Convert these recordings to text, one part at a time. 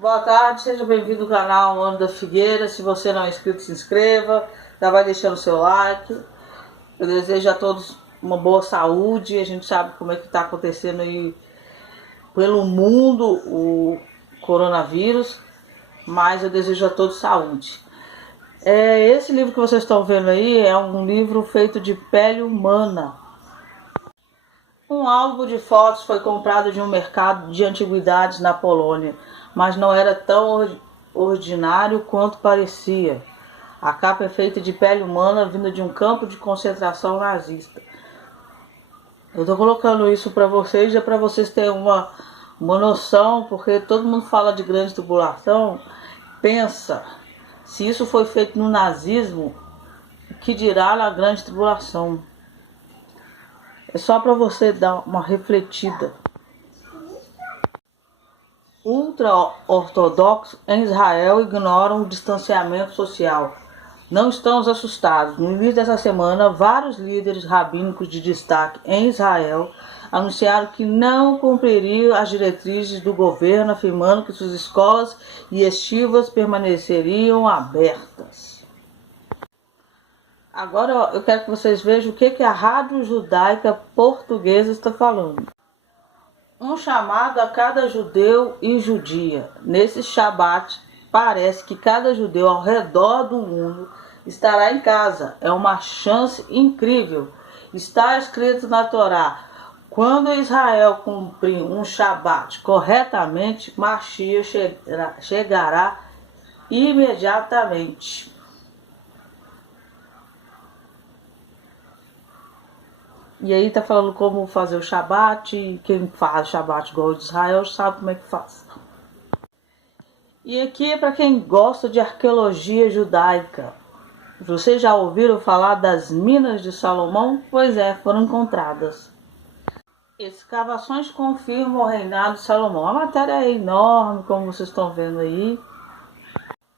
Boa tarde, seja bem-vindo ao canal Ano da Figueira. Se você não é inscrito, se inscreva, já vai deixando o seu like. Eu desejo a todos uma boa saúde. A gente sabe como é que está acontecendo aí pelo mundo o coronavírus, mas eu desejo a todos saúde. Esse livro que vocês estão vendo aí é um livro feito de pele humana. Um álbum de fotos foi comprado de um mercado de antiguidades na Polônia, mas não era tão ordinário quanto parecia. A capa é feita de pele humana vinda de um campo de concentração nazista. Eu estou colocando isso para vocês, para vocês terem uma noção, porque todo mundo fala de grande tribulação. Pensa, se isso foi feito no nazismo, o que dirá na grande tribulação? É só para você dar uma refletida. Ultra-ortodoxos em Israel ignoram o distanciamento social. Não estamos assustados. No início dessa semana, vários líderes rabínicos de destaque em Israel anunciaram que não cumpririam as diretrizes do governo, afirmando que suas escolas e yeshivas permaneceriam abertas. Agora eu quero que vocês vejam o que a Rádio Judaica Portuguesa está falando. Um chamado a cada judeu e judia. Nesse Shabat, parece que cada judeu ao redor do mundo estará em casa. É uma chance incrível. Está escrito na Torá: quando Israel cumprir um Shabat corretamente, Mashiach chegará imediatamente. E aí tá falando como fazer o Shabat, e quem faz o Shabat igual de Israel sabe como é que faz. E aqui é para quem gosta de arqueologia judaica. Vocês já ouviram falar das Minas de Salomão? Pois é, foram encontradas. Escavações confirmam o reinado de Salomão. A matéria é enorme, como vocês estão vendo aí.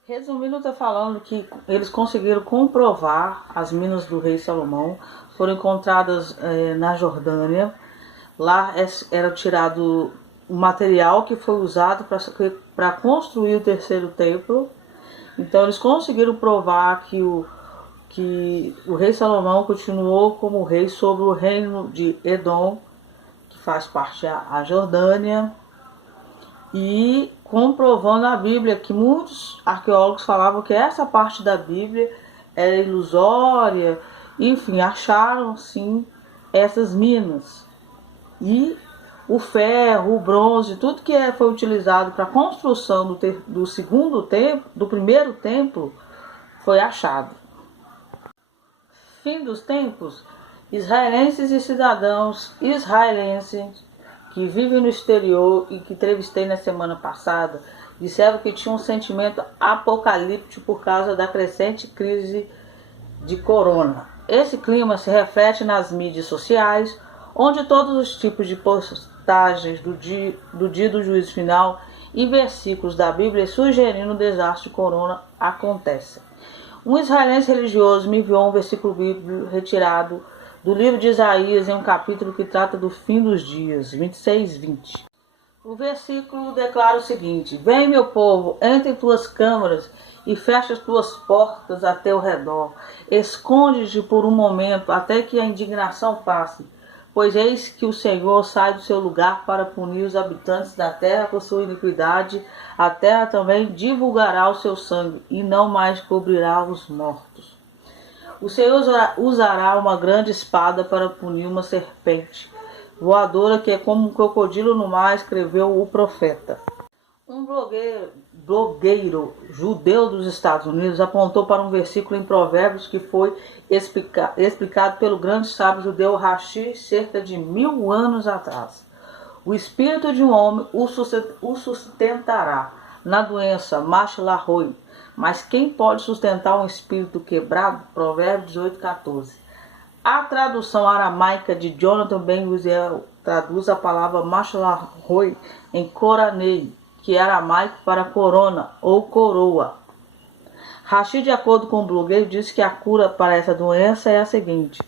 Resumindo, está falando que eles conseguiram comprovar as minas do rei Salomão. Foram encontradas na Jordânia. Lá era tirado o material que foi usado para construir o terceiro templo. Então eles conseguiram provar que o rei Salomão continuou como rei sobre o reino de Edom, que faz parte da Jordânia. E comprovando a Bíblia, que muitos arqueólogos falavam que essa parte da Bíblia era ilusória. Enfim, acharam sim essas minas. E o ferro, o bronze, tudo que foi utilizado para a construção do segundo templo, do primeiro templo, foi achado. Fim dos tempos, israelenses e cidadãos israelenses que vivem no exterior e que entrevistei na semana passada, disseram que tinham um sentimento apocalíptico por causa da crescente crise de corona. Esse clima se reflete nas mídias sociais, onde todos os tipos de postagens do dia do juízo final e versículos da Bíblia sugerindo o desastre de corona acontecem. Um israelense religioso me enviou um versículo bíblico retirado do livro de Isaías, em um capítulo que trata do fim dos dias, 26:20. O versículo declara o seguinte: vem, meu povo, entre em tuas câmaras e fecha as tuas portas a teu redor. Esconde-te por um momento até que a indignação passe, pois eis que o Senhor sai do seu lugar para punir os habitantes da terra com sua iniquidade. A terra também divulgará o seu sangue e não mais cobrirá os mortos. O Senhor usará uma grande espada para punir uma serpente voadora que é como um crocodilo no mar, escreveu o profeta. Um blogueiro judeu dos Estados Unidos apontou para um versículo em Provérbios que foi explicado pelo grande sábio judeu Rashi cerca de 1000 anos atrás. O espírito de um homem o sustentará na doença, Mashlahoi. Mas quem pode sustentar um espírito quebrado? Provérbios 18:14. A tradução aramaica de Jonathan Ben-Uziel traduz a palavra Mashlahoi em Coranei, que é aramaico para corona ou coroa. Rashi, de acordo com o blogueiro, diz que a cura para essa doença é a seguinte: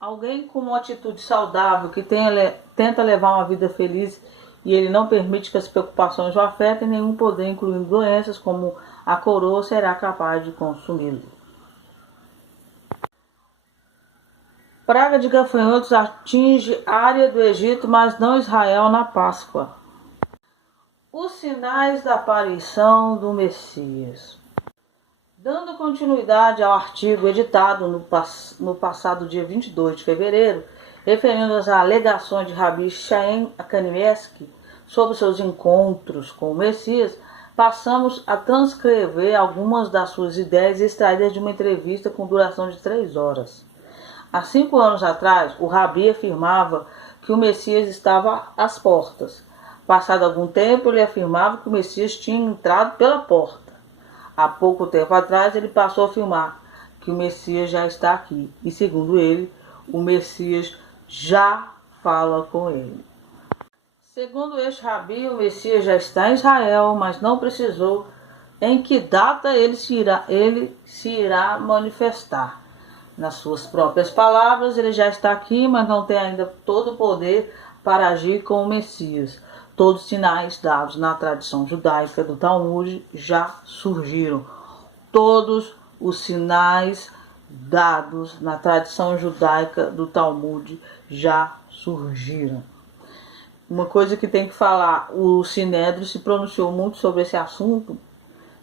alguém com uma atitude saudável, que tenta levar uma vida feliz e ele não permite que as preocupações o afetem, nenhum poder, incluindo doenças como a coroa, será capaz de consumi-lo. Praga de gafanhotos atinge área do Egito, mas não Israel na Páscoa. Os sinais da aparição do Messias. Dando continuidade ao artigo editado no passado dia 22 de fevereiro, referindo às alegações de Rabi Chaim Kanievsky sobre seus encontros com o Messias, passamos a transcrever algumas das suas ideias extraídas de uma entrevista com duração de 3 horas. Há 5 anos atrás, o Rabi afirmava que o Messias estava às portas. Passado algum tempo, ele afirmava que o Messias tinha entrado pela porta. Há pouco tempo atrás, ele passou a afirmar que o Messias já está aqui. E, segundo ele, o Messias já fala com ele. Segundo este Rabi, o Messias já está em Israel, mas não precisou em que data ele se irá manifestar. Nas suas próprias palavras, ele já está aqui, mas não tem ainda todo o poder para agir como o Messias. Todos os sinais dados na tradição judaica do Talmud já surgiram. Todos os sinais dados na tradição judaica do Talmud já surgiram. Uma coisa que tem que falar, o Sinédrio se pronunciou muito sobre esse assunto.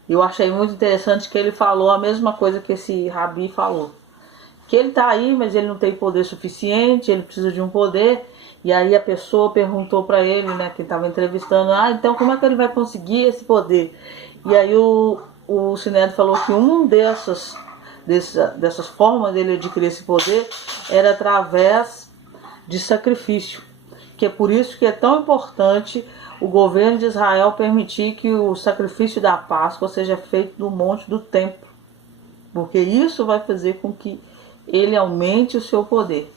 Eu achei muito interessante que ele falou a mesma coisa que esse Rabi falou. Que ele está aí, mas ele não tem poder suficiente, ele precisa de um poder. E aí a pessoa perguntou para ele, né, quem estava entrevistando, então como é que ele vai conseguir esse poder? E aí o Sinédrio falou que uma dessas formas dele adquirir esse poder era através de sacrifício. Que é por isso que é tão importante o governo de Israel permitir que o sacrifício da Páscoa seja feito no monte do templo. Porque isso vai fazer com que ele aumente o seu poder.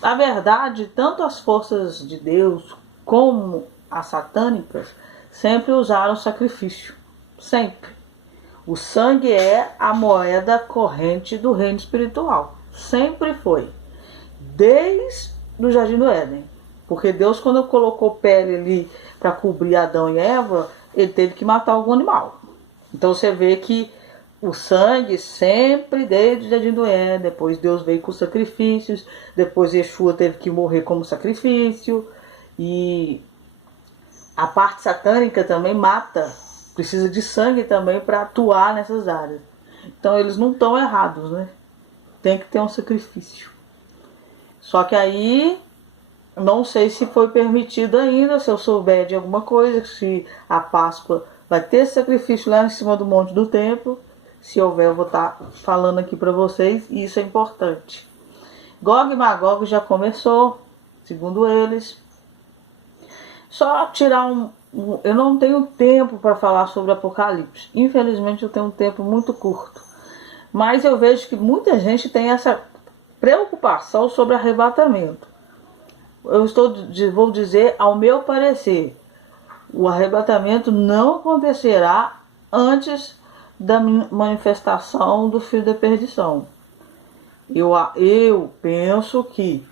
Na verdade, tanto as forças de Deus como as satânicas sempre usaram sacrifício. Sempre. O sangue é a moeda corrente do reino espiritual. Sempre foi. Desde o Jardim do Éden. Porque Deus, quando colocou pele ali para cobrir Adão e Eva, ele teve que matar algum animal. Então você vê que o sangue sempre desde o Jardim do Éden, depois Deus veio com sacrifícios, depois Yeshua teve que morrer como sacrifício, e a parte satânica também mata, precisa de sangue também para atuar nessas áreas. Então eles não estão errados, né? Tem que ter um sacrifício. Só que aí, não sei se foi permitido ainda, se eu souber de alguma coisa, se a Páscoa vai ter sacrifício lá em cima do monte do templo. Se houver, eu vou estar falando aqui para vocês, e isso é importante. Gog e Magog já começou, segundo eles. Só tirar eu não tenho tempo para falar sobre Apocalipse. Infelizmente, eu tenho um tempo muito curto. Mas eu vejo que muita gente tem essa preocupação sobre arrebatamento. Vou dizer, ao meu parecer, o arrebatamento não acontecerá antes da manifestação do filho da perdição. Eu penso que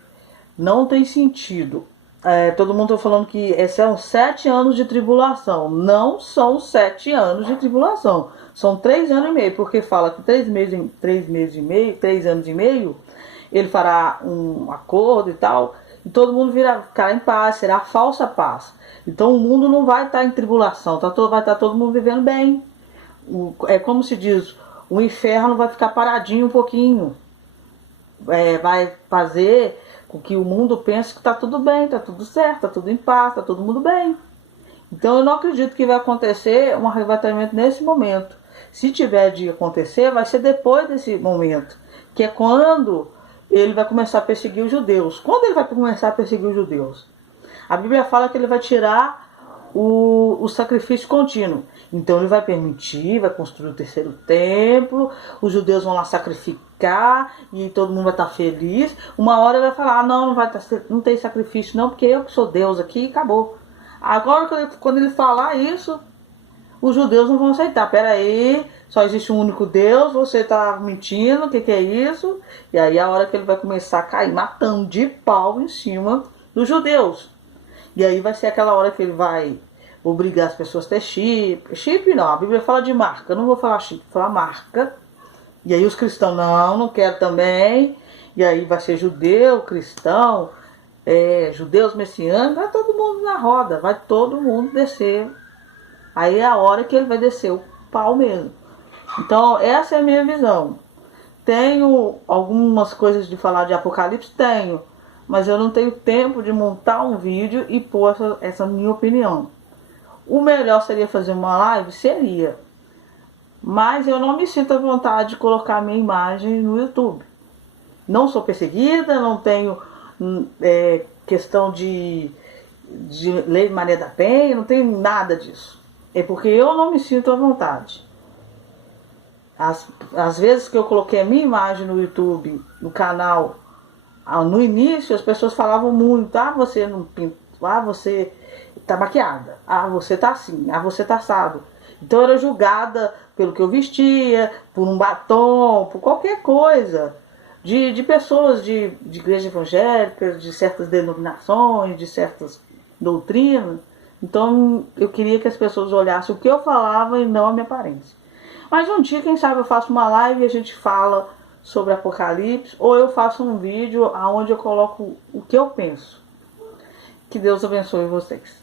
não tem sentido. Todo mundo está falando que são 7 anos de tribulação. Não são 7 anos de tribulação. São 3 anos e meio, porque fala que 3 anos e meio, ele fará um acordo e tal, e todo mundo ficará em paz, será falsa paz. Então o mundo não vai estar em tribulação, vai estar todo mundo vivendo bem. É como se diz, o inferno vai ficar paradinho um pouquinho. Vai fazer com que o mundo pense que está tudo bem, está tudo certo, está tudo em paz, está todo mundo bem. Então eu não acredito que vai acontecer um arrebatamento nesse momento. Se tiver de acontecer, vai ser depois desse momento, que é quando ele vai começar a perseguir os judeus. Quando ele vai começar a perseguir os judeus? A Bíblia fala que ele vai tirar o sacrifício contínuo. Então ele vai permitir, vai construir o 3º templo, os judeus vão lá sacrificar e todo mundo vai estar feliz. Uma hora ele vai falar, não tem sacrifício não, porque eu que sou Deus aqui e acabou. Agora quando ele falar isso, os judeus não vão aceitar. Pera aí, só existe um único Deus, você está mentindo, o que é isso? E aí a hora que ele vai começar a cair matando de pau em cima dos judeus. E aí vai ser aquela hora que ele vai obrigar as pessoas a ter chip. Chip não, a Bíblia fala de marca. Eu não vou falar chip, vou falar marca. E aí os cristãos, não quero também. E aí vai ser judeu, cristão, judeus messianos, vai todo mundo na roda, vai todo mundo descer. Aí é a hora que ele vai descer o pau mesmo. Então essa é a minha visão. Tenho algumas coisas de falar de Apocalipse? Tenho. Mas eu não tenho tempo de montar um vídeo e pôr essa minha opinião. O melhor seria fazer uma live? Seria. Mas eu não me sinto à vontade de colocar minha imagem no YouTube. Não sou perseguida, não tenho questão de lei Maria da Penha, não tenho nada disso. É porque eu não me sinto à vontade. Às vezes que eu coloquei a minha imagem no YouTube, no canal, no início as pessoas falavam muito, você não pinta, você tá maquiada, você tá assim, você tá assado. Então eu era julgada pelo que eu vestia, por um batom, por qualquer coisa. De pessoas de igreja evangélica, de certas denominações, de certas doutrinas. Então eu queria que as pessoas olhassem o que eu falava e não a minha aparência. Mas um dia, quem sabe, eu faço uma live e a gente fala sobre Apocalipse, ou eu faço um vídeo onde eu coloco o que eu penso. Que Deus abençoe vocês.